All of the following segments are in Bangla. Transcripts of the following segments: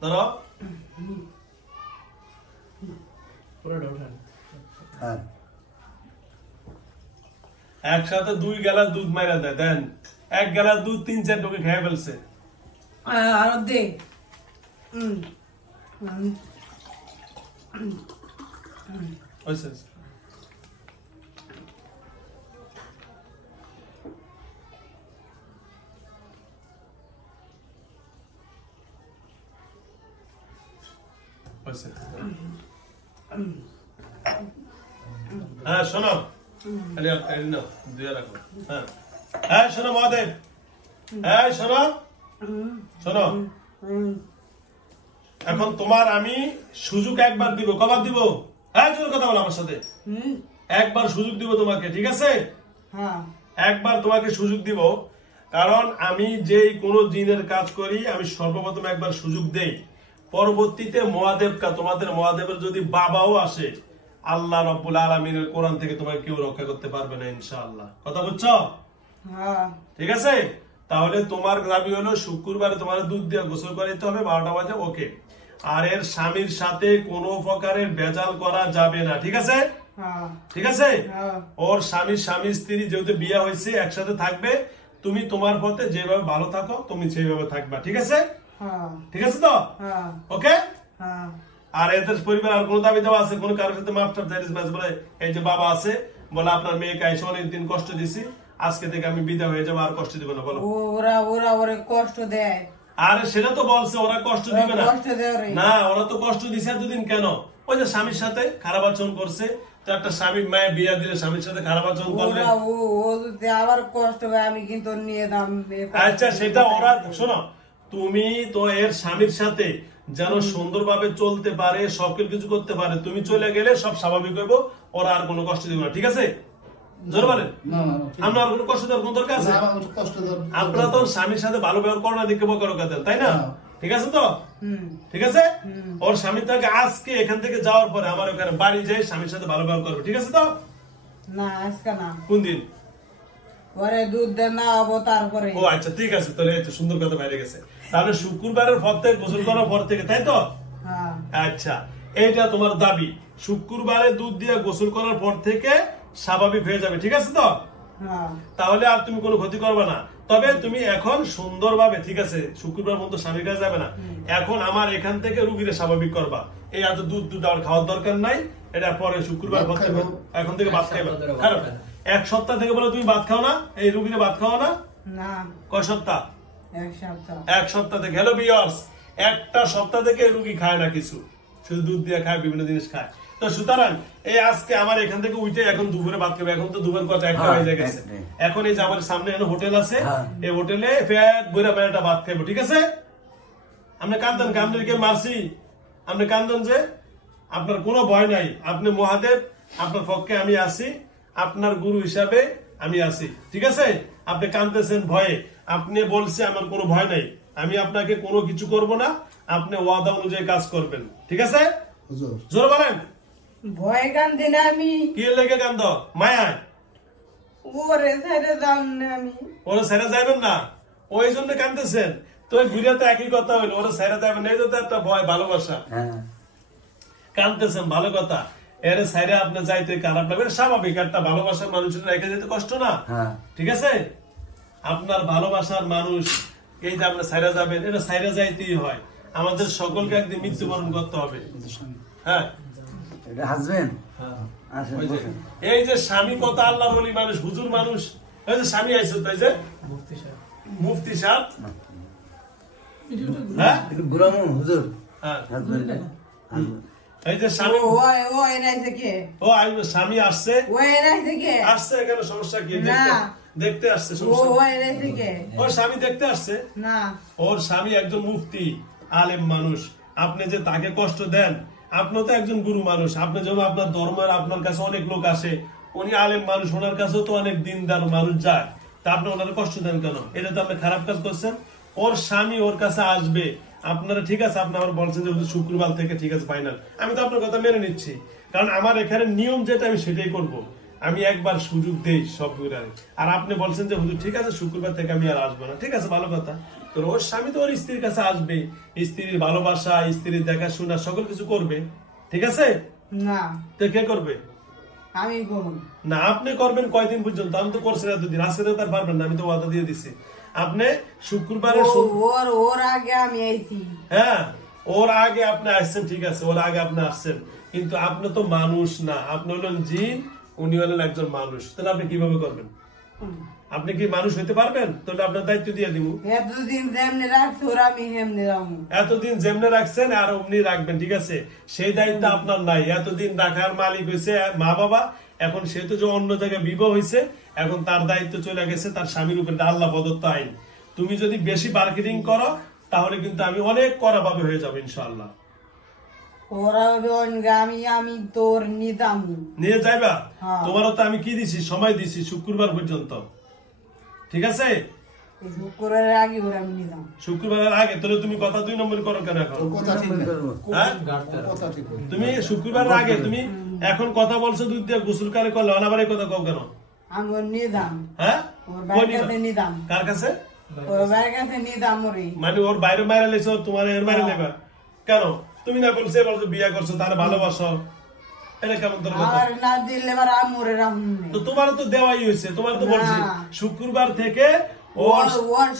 ধরো একসাথে 2 গ্লাস দুধ মাইরা দেয়, দেন 1 গ্লাস দুধ 3-4 ঢোকে খেয়ে ফেলছে। আর দে হ্যাঁ শোনো, হ্যাঁ শোনো মহাদেব, হ্যাঁ শোনো শোনো, এখন তোমার আমি সুযোগ একবার দিব। কবার দিব? হ্যাঁ জোর কথা বলো আমার সাথে। একবার সুযোগ দিব তোমাকে, ঠিক আছে? একবার তোমাকে সুযোগ দিব, কারণ আমি যেই কোনো দিনের কাজ করি আমি সর্বপ্রথম একবার সুযোগ দেই। পরবর্তীতে মহাদেবকা তোমাদের মহাদেবের যদি বাবাও আসে, আল্লাহ রাব্বুল আলামিনের কোরআন থেকে তোমাকে কেউ রক্ষা করতে পারবে না ইনশাআল্লাহ। কথা বুঝছো? ঠিক আছে? তাহলে তোমার দাবি হলো শুক্রবারে তোমার দুধ দিয়ে গোসল করাইতে হবে 12টা বাজে, ওকে। আর এর স্বামীর সাথে কোনো প্রকারের ভেজাল করা যাবে না, ঠিক আছে? ঠিক আছে? ওর স্বামী স্ত্রী যেহেতু বিয়ে হয়েছে একসাথে থাকবে, তুমি তোমার পথে যেভাবে ভালো থাকো তুমি সেইভাবে থাকবা, ঠিক আছে? ঠিক আছে তো? ওকে। আর এদের পরিবার আর কোন দাবি দেওয়া আছে? কোন কারোর সাথে মাপটাপ বলে এই যে বাবা আছে বলে আপনার মেয়েকে এসে অনেকদিন কষ্ট দিছি, আজকে থেকে আমি বিদায় হয়ে যাবো, আর কষ্ট দিব না। বলো। ওরা কষ্ট দেয়। আরে সেটা তো বলছে ওরা কষ্ট দিবে না। না, ওরা তো কষ্ট দিছে এতদিন কেন? ওই যে স্বামীর সাথে খারাপ আচরণ করছে, তো একটা স্বামীর মায়ে বিয়ে দিলে স্বামীর সাথে খারাপ আচরণ করলে আবার কষ্ট হয়, আমি কিন্তু নিয়ে দাম। আচ্ছা সেটা ওরা, শোনো তুমি তো এর স্বামীর সাথে যেন সুন্দরভাবে চলতে পারে, সবকিছু করতে পারে, তুমি চলে গেলে সব স্বাভাবিক হইব, ওরা আর কোনো কষ্ট দিবে না, ঠিক আছে? জোর বলেন, আমরা আর কোনো কষ্ট দেওয়ার কোন দরকার আছে? আপনারা তো স্বামীর সাথে ভালো ব্যবহার করো না, দেখে বকার কথা, তাই না? ঠিক আছে তো? ঠিক আছে। ওর স্বামী তাকে আজকে এখান থেকে যাওয়ার পরে আমার ওখানে বাড়ি যাই স্বামীর সাথে ভালো ব্যবহার করবে, ঠিক আছে তো? না আজকে না। কোন দিন? পরে দুধ দেন না হবো তারপরে। ও আচ্ছা ঠিক আছে, তাহলে এই তো সুন্দর কথা বাইরে গেছে। তাহলে শুক্রবারের পর থেকে গোসল করার পর থেকে, তাই তো? আচ্ছা এইটা তোমার দাবি, শুক্রবারে দুধ দিয়ে গোসল করার পর থেকে স্বাভাবিক হয়ে যাবে, ঠিক আছে তো? তাহলে আর তুমি কোনো ক্ষতি করবে না। তবে তুমি এখন সুন্দরভাবে, ঠিক আছে, শুক্রবার মতো স্বামীর কাছে যাবে না, এখন আমার এখান থেকে রুগীরে স্বাভাবিক করবা। এই এত দুধ আর খাওয়ার দরকার নাই, এটা পরে শুক্রবার পর থেকে এখন থেকে ভাত খাইবা। এক সপ্তাহ থেকে বলে তুমি ভাত খাও না, এই রুগীরে ভাত খাও না? কয় সপ্তাহ? এক সপ্তাহ থেকে। হ্যালো ভিউয়ার্স, একটা সপ্তাহ থেকে রুগী খায় না কিছু, শুধু দুধ দিয়ে খায়, বিভিন্ন জিনিস খায়। তো সুতরাং এই আজকে আমার এখান থেকে উঠে এখন দুপুরে ভাত খাবে, এখন তো দুপুর কথা একটা হয়ে গেছে। এখন এই যে আমার সামনে হোটেল আছে, এই হোটেলে পেট বইরা বেড়াটা ভাত খাইবো, ঠিক আছে? আপনি কান্দন, আপনাদেরকে মারছি, আপনি কান্দন যে আপনার কোনো ভয় নাই, আপনি মহাদেব, আপনার পক্ষে আমি আছি, আপনার গুরু হিসাবে আমি আছি, ঠিক আছে? আপনি কাঁদতেছেন ভয়ে, আপনি বলছে আমার কোনো ভয় নাই, আমি আপনাকে কোনো কিছু করব না, আপনি ওয়াদা অনুযায়ী কাজ করবেন, ঠিক আছে? জোর বলেন। ভয় কান্দি না আমি। কি লেগে কান্দ? মায়ায়? ওরে ছেড়ে যান না আমি। ওরা ছেড়ে যাবেন না, ওই জন্য কান্দতেছেন তো? ঘুরে তো একই কথা হইলো, ওরা ছেড়ে যাবেন, এই তো একটা ভয়, ভালোবাসা। কান্দতেছেন, ভালো কথা। এর সাইডে আপনি যাইতে খারাপ লাগবে, স্বাভাবিক, একটা ভালোবাসার মানুষের রেখে যেতে কষ্ট না, ঠিক আছে? আপনার ভালোবাসার মানুষ এই যে আপনি সাইরা যাবেন, এটা সাইরা যাইতেই হয়, আমাদের সকলকে একদিন মৃত্যুবরণ করতে হবে। হ্যাঁ এই যে স্বামী কত আল্লাহর ওলি মানুষ, হুজুর মানুষ, এই যে স্বামী আইসো, তাই যে মুফতি সাহেব, হ্যাঁ হুজুর, হ্যাঁ এই যে স্বামী, স্বামী আসছে, আসছে এখানে, সমস্যা কি? দেখতে আসছে, ওর স্বামী দেখতে আসছে। ওর স্বামী একজন মুফতি আলেম মানুষ, আপনি যে তাকে কষ্ট দেন, আপনি তো একজন গুরু মানুষ, আপনি যেমন আপনার ধর্মের আপনার কাছে অনেক লোক আসে, উনি আলেম মানুষ, ওনার কাছেও তো অনেক দিনদার মানুষ যায়, তা আপনি ওনারা কষ্ট দেন কেন? এটা তো আপনি খারাপ কাজ করছেন। ওর স্বামী ওর কাছে আসবে, আপনারা ঠিক আছে, আপনি আমার বলছেন যে শুক্রবার থেকে, ঠিক আছে ফাইনাল, আমি তো আপনার কথা মেনে নিচ্ছি, কারণ আমার এখানে নিয়ম যেটা আমি সেটাই করব। আমি একবার সুযোগ দেই সব গুড়ারে। আর আপনি বলছেন যে হুজুর ঠিক আছে শুক্রবার থেকে আমি আর আসবো না, ঠিক আছে ভালো কথা। তো ওর স্বামী তো ওর স্ত্রীর কাছে আসবে, স্ত্রীর ভালোবাসা, স্ত্রীর দেখাশোনা সকল কিছু করবে, ঠিক আছে? না তো কে করবে? আমি করব না আপনি করবেন কয়দিন পর্যন্ত? আমি তো করছি না দুদিন, আজকে তো তার পারবেন না, আমি তো ওয়াদা দিয়ে দিছি। আপনি শুক্রবারে ওর আগে আমি আইছি। হ্যাঁ ওর আগে আপনি আসছেন, ঠিক আছে ওর আগে আপনি আসছেন, কিন্তু আপনি তো মানুষ না, আপনি হলেন জিন, উনি হলেন একজন মানুষ, তাহলে আপনি কিভাবে করবেন? আপনি কি মানুষ হইতে পারবেন? তাহলে আপনার দায়িত্ব দিয়ে দিব। এতদিন যেমনি রাখছি ওরা আমি হেমনি রাখবো। এতদিন যেমনে রাখছেন আর অমনি রাখবেন, ঠিক আছে? সেই দায়িত্ব আপনার নাই। এতদিন রাখার মালিক হয়েছে মা বাবা, এখন সে তো যে অন্য জায়গায় বিবাহ হয়েছে, এখন তার দায়িত্ব চলে গেছে তার স্বামীর উপরে, আল্লাহ প্রদত্ত আইন। তুমি যদি বেশি মার্কেটিং করো তাহলে কিন্তু আমি অনেক কড়া ভাবে হয়ে যাবো ইনশাআল্লাহ। ওরা আমি তোর নিতাম নিয়ে যাইবা? হ্যাঁ। তোমারও তো আমি কি দিছি, সময় দিছি শুক্রবার পর্যন্ত, ঠিক আছে? শুক্রবারের আগে ওরা আমি নিতাম। শুক্রবারের আগে? তাহলে তুমি কথা 2 নম্বর করো কেন এখন? হ্যাঁ? তুমি শুক্রবারের আগে তুমি এখন কথা বলছো, দুধ দিয়ে গোসল করে করলে অনাবারে কথা কও কেন? আমি ওর নিতাম। হ্যাঁ ওর বাইরের কাছে নিতাম। কার কাছে? ওর বাইরের কাছে নিতাম ওরে। মানে ওর বাইরে বাইরে লেছো, তোমার এর বাইরে নেবা কেন? তুমি না বলছো বলছো বিয়ে করছো, তার ভালোবাসো, এটা কেমন তোর কথা? আর না দিলে এবার আমরে রাখুন। তো তোমার তো দেওয়াই হয়েছে, তোমার তো বলছি শুক্রবার থেকে ওর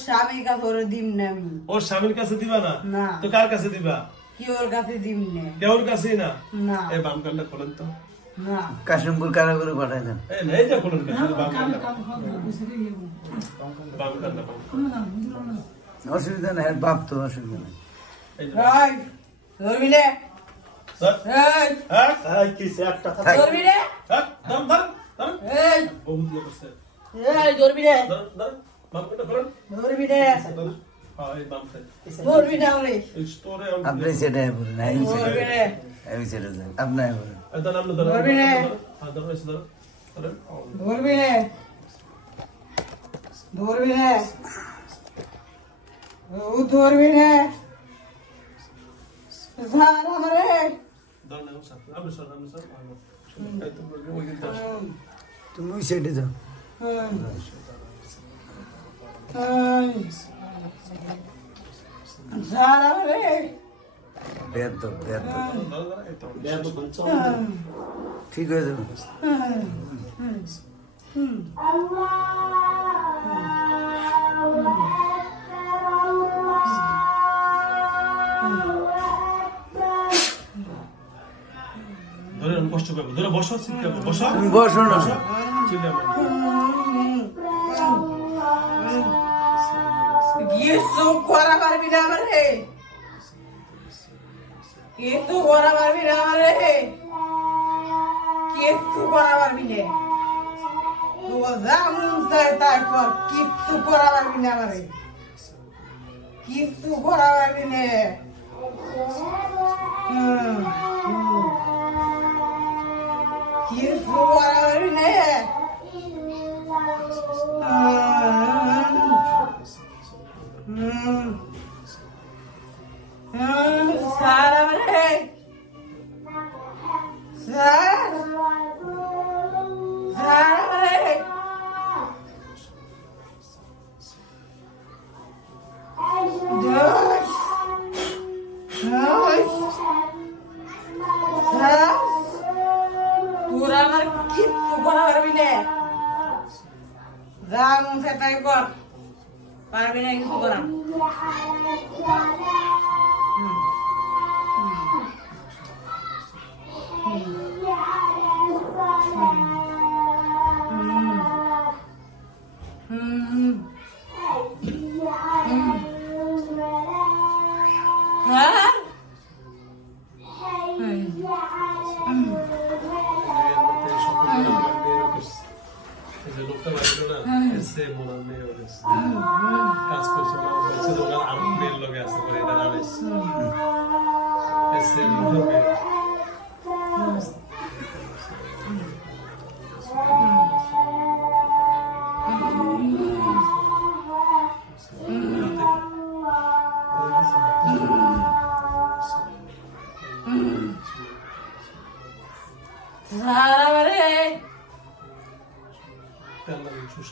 স্বামীর কাছে ওরে দিম না আমি। ওর স্বামীর কাছে দিবা না? না। তো কার কাছে দিবা? কি ওর কাছে দিম না? কেউর কাছেই না? না। এই বাম কানটা খোলেন তো। না কাশিমপুর কারা করে পাঠাই দেন। এই যে খোলেন না, শুধু বাম কানটা। বাম কানটা, বাম কানটা। অসুবিধা নাই, বাপ তো অসুবিধা নাই। এই যে এই ধরবি রে। স্যার, এই হ্যাঁ? থাক। ধরবি রে। হ্যাঁ? ধরুন, ধরুন, ধরুন। এই বহুত ইয়ে করছে। এই ধরবি রে। ধরুন, ধরুন। বাম কানটা খোলেন। ধরবি রে। ধরুন। হ্যাঁ, এই বাম সাইড। ধরবি না ওরে। এই স্টোরে আপনি সেটাই বলেন, আমি ধরবি সেটাই রে। আমি সেটা যাই, আপনাই বলেন। ধরুন, আপনি ধরুন। ধরবি না। হ্যাঁ, ধরুন, এসে ধরুন। ধরুন। ধরবি রে। ধরবি রে। ও ধরবি রে। ঝাড় আমারে। ধরুন, এখন স্যার। আপনি স্যার, আপনি স্যার। এই তো বলবি, ওই দিকটা আসুন। তুমি ওই সাইডে যাও। ঝাড় আমারে। বেদ দাও, বেদ দাও। ধরুন, ধরুন, এই তো। ঠিক হয়ে যাবে। ধরে আমি কষ্ট করবো, ধরে বসো, চিৎকার করবো, বসো। তুমি বসো না। বসো। চিল্লাবে না। কিছু করা পারবি না আমারে। কিছু করা পারবি না আমারে। কিছু করা পারবি না। তো যা মন চায় তাই কর, কিচ্ছু করা পারবি না আমারে। কিচ্ছু করা পারবি না। কিচ্ছু করা পারবি না। স্যার আমারে। স্যার। স্যার আমারে। দোষ। দোষ। স্যার। তোরা আমার কিচ্ছু করা পারবি না। যা মন চায় তাই কর, পারবি না কিছু করা। হ্যাঁ এই যে লোকটা বাড়িলো না, এসে মোনার মেয়ে হয়ে গেছে। কাজ করছে না, বলছে দোকান আরো মেয়ের লগে আছে বলে এটা আনিস। এসে মোনার মেয়ে। স্যার আমারে। ভুল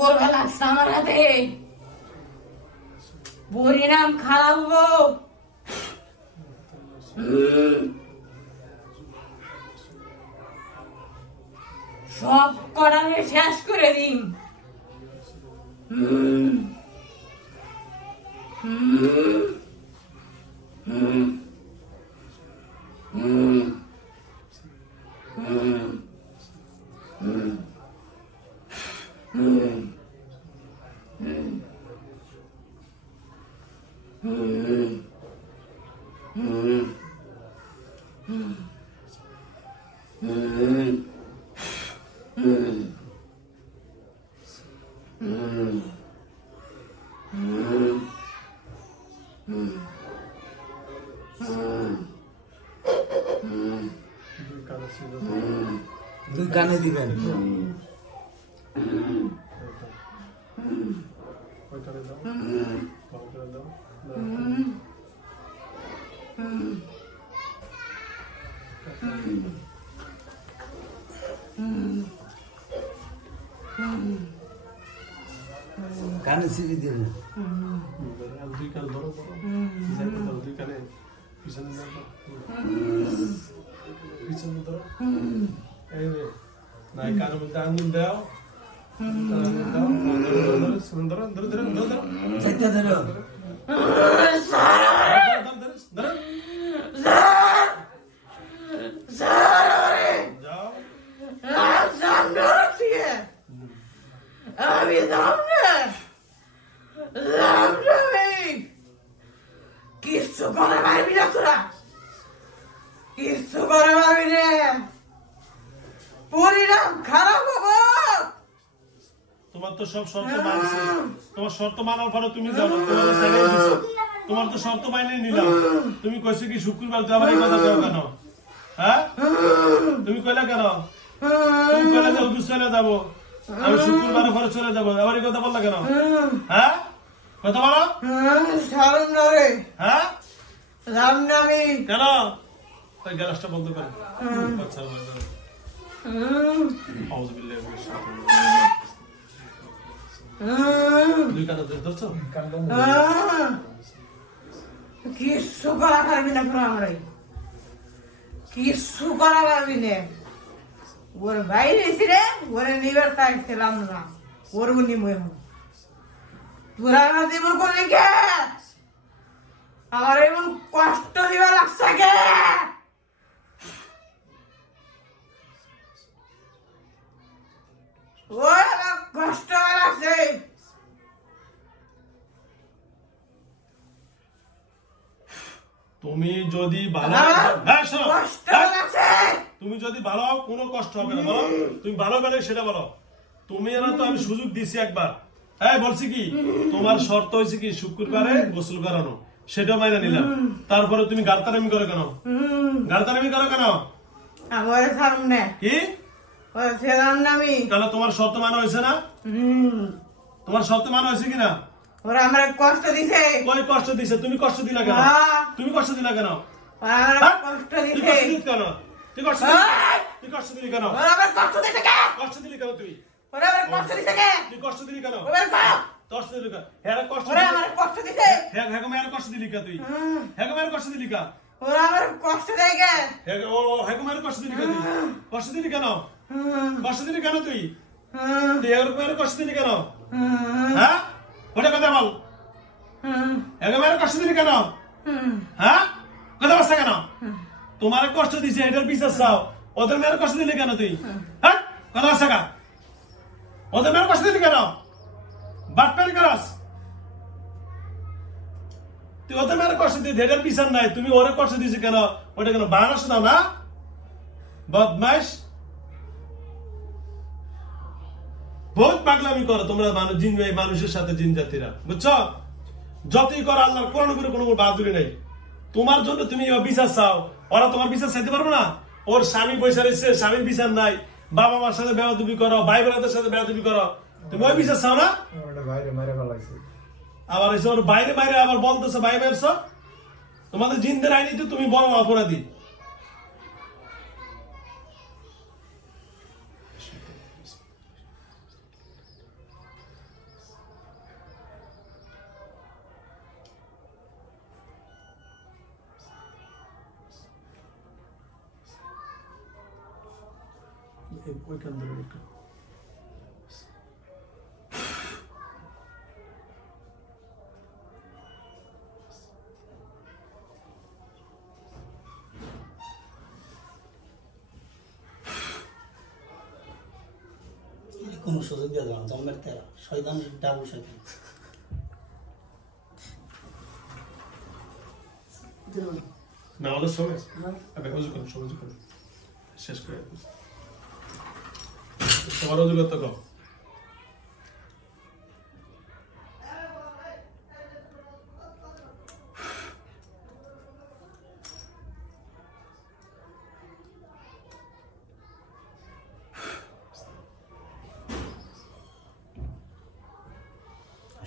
করবে লাগছে আমার হাতে, পরিণাম খারাপ হবো। সব কটাকে শেষ করে দিন। দুই কানে দিবেন। কানে সিবি দিবেন। দুই কানে ধরো, দুই কানে পিছনে পিছনে ধরো। এই রে নাই কানের মধ্যে আঙ্গুল দাও, কিছু করে পারবি না তোরা, কিছু করে পারবি না, পরিণাম খারাপ হবো। তোমার তো সব শর্ত মানছে, তোমার শর্ত মানার পরে তুমি যাও, তোমার তো শর্ত মাইনে নিলাম। তুমি কইছো কি শুক্রবার তো আবার এই কথা দাও কেন? হ্যাঁ, তুমি কইলা কেন? তুমি কইলা যে হুজুর চলে যাবো, আমি শুক্রবার পরে চলে যাবো, আবার এই কথা বললা কেন? হ্যাঁ, কথা বলো। সারুন না রে, হ্যাঁ রাম নামি কেন? ওই গ্যাসটা বন্ধ করো। আচ্ছা দুই কানে ধরছো? কিছু করা পারবি না তোরা, আমরা কিছু করা পারবি না। ওর বাইরে রে, ওরে নিবার চাইছিলাম না, ওর নিময় তোরা আমার জীবন করলি কে? আমার এমন কষ্ট দিবা লাগছে কে? কষ্ট লাগছে। তুমি যদি ভালো, তুমি যদি ভালো হও কোনো কষ্ট হবে না। বলো তুমি ভালো বেলে সেটা বলো। তুমি এরা তো আমি সুযোগ দিছি একবার। হ্যাঁ বলছি কি, তোমার শর্ত হয়েছে কি শুক্রবারে গোসল করানো, সেটাও মাইনে নিলাম। তারপরে তুমি গাড়তারামি করো কেন? গাড়তারামি করো কেন? আমার সামনে কি আমি কেন? তোমার শর্ত মানা হয়েছে না? তোমার শর্ত মানা হয়েছে কিনা? ওরা আমার কষ্ট দিছে। কই কষ্ট দিছে? তুমি কষ্ট দিলা কেন? তুমি কষ্ট দিলা কেন? কষ্ট দিছে কেন? তুই কষ্ট দিলি কেন? ওরা আমার কষ্ট দিছে কে? কষ্ট দিলি কেন তুই? ওরা আমার কষ্ট দিছে কে? তুই কষ্ট দিলি কেন? কষ্ট দিলি কেন? হ্যাঁ কষ্ট ওরা আমার কষ্ট দিছে। হ্যাঁ হ্যাঁ মেয়ের কষ্ট দিলি কা তুই? হ্যাঁ মেয়ের কষ্ট দিলি কা? ওরা আমার কষ্ট দেয় কে? হ্যাঁ ও হ্যাঁ মেয়ের কষ্ট দিলি কা তুই? কষ্ট দিলি কেন? কষ্ট দিলি কেন তুই? তুই মেয়ের কষ্ট দিলি কেন? হ্যাঁ ওটা কথা বল। হ্যাঁ মেয়ের কষ্ট দিলি কেন? হ্যাঁ কথা বলছ কেন? তোমার কষ্ট দিছে এটার বিচার চাও, ওদের মেয়ের কষ্ট দিলি কেন তুই? হ্যাঁ কথা বলছ কেন? ওদের মেয়ের কষ্ট দিলি কেন? বাটপারি করাস তুই, ওদের মেয়ের কষ্ট দিয়ে এটার বিচার নাই, তুমি ওরে কষ্ট দিয়েছি কেন? ওটা কেন বানাস না? না বদমাইশ, বহুত পাগলামি করো তোমরা মানুষ, জিন মানুষের সাথে জিন জাতিরা, বুঝছো? যতই করো আল্লাহর কোরআন উপরে কোনো বাহাদুরি নেই। তোমার জন্য তুমি বিচার চাও, ওরা তোমার বিচার চাইতে পারবো না? ওর স্বামী পয়সা রয়েছে, স্বামীর বিচার নাই, বাবা মার সাথে বেয়াদবি করো, ভাই বোনদের সাথে বেয়াদবি করো, তুমি ওই বিচার চাও না? আবার এসে ওর বাইরে বাইরে আবার বলতেছে ভাই মারছ। তোমাদের জিনদের আইনি তো তুমি বড় অপরাধী। ওইখান ধরে কোনো সুযোগ দিয়ে দিলাম জন্মের তেরা শয়তান ডাবল শয়তান না আমাদের সময় শেষ করে তোমার অযোগ্যতা কম।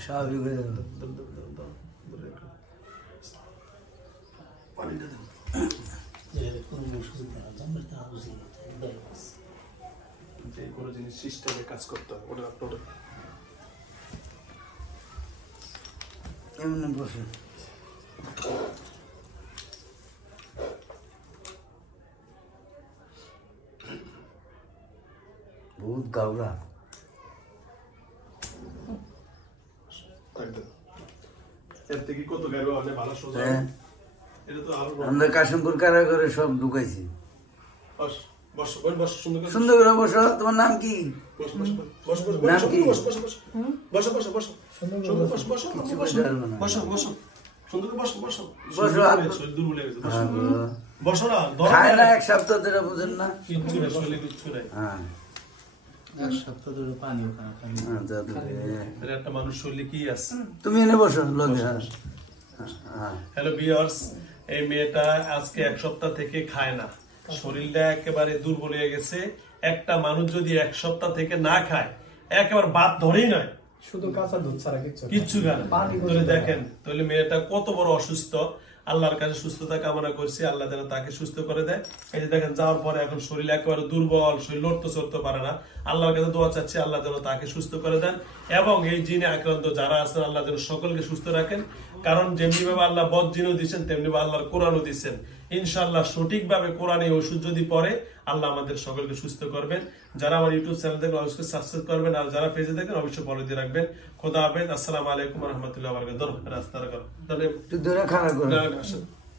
স্বাভাবিক হয়ে যাবে। কোনো সুযোগ দিয়ে দিলাম জন্মের তেরা বুঝে যে কোনো জিনিস সিস্টেমে কাজ করতে হয়, ওটা আপনার এমনি বসে বহুত গাওরা। এর থেকে কত গাড়ি হলে ভালো সোজা। এটা তো আরো আমরা কাশিমপুর কারাগারে সব ঢুকাইছি। বস বস বস বস, সুন্দর করে সুন্দর করে বসো। তোমার নাম কি? বস বস বস বস নাম কি? বস বস বস বস বস বস সুন্দর বস বস কিছু বস বলতে পারবো না। বস বস সুন্দর বস বস বসো। দূর বলে গেছে, বস হ্যাঁ, বসো না, খায় না এক সপ্তাহ ধরে, বুঝেন না? কিছু না, শরীরে কিচ্ছু নাই। হ্যাঁ এক সপ্তাহ ধরে পানি ওখানে খালি হ্যাঁ, জাদু। এর একটা মানুষ শরীরে কি আছে? তুমি এনে বসো লগে। হ্যাঁ হ্যাঁ হ্যালো ভিউয়ার্স, এই মেয়েটা আজকে এক সপ্তাহ থেকে খায় না, শরীরটা একেবারে দুর্বল হয়ে গেছে। একটা মানুষ যদি এক সপ্তাহ থেকে না খায়, একেবারে বাদ ধরেই নয়, শুধু কাঁচা দুধ ছাড়া কিচ্ছু খায় না। তাহলে দেখেন, তাহলে মেয়েটা কত বড় অসুস্থ। আল্লাহর কাছে সুস্থতা কামনা করছি, আল্লাহ যেন তাকে সুস্থ করে দেয়। এই যে দেখেন, যাওয়ার পরে এখন শরীর একেবারে দুর্বল, শরীর লড়তে চড়তে পারে না। আল্লাহর কাছে দোয়া চাচ্ছি, আল্লাহ যেন তাকে সুস্থ করে দেন, এবং এই জিনে আক্রান্ত যারা আছেন আল্লাহ যেন সকলকে সুস্থ রাখেন। কারণ যেমনি ভাবে আল্লাহ বদ জিনও দিচ্ছেন, তেমনি ভাবে আল্লাহর কোরআনও দিচ্ছেন। ইনশাআল্লাহ সঠিকভাবে কোরআনে ওষুধ যদি পড়ে, আল্লাহ আমাদের সকলকে সুস্থ করবেন। যারা আমার ইউটিউব চ্যানেল দেখবেন অবশ্যই সাবস্ক্রাইব করবেন, আর যারা পেজে দেখবেন অবশ্যই ফলো দিয়ে রাখবেন। খোদা হাফেজ, আসসালামু আলাইকুম রহমতুল্লাহ। রাস্তা তুই ধরে খারাপ করে না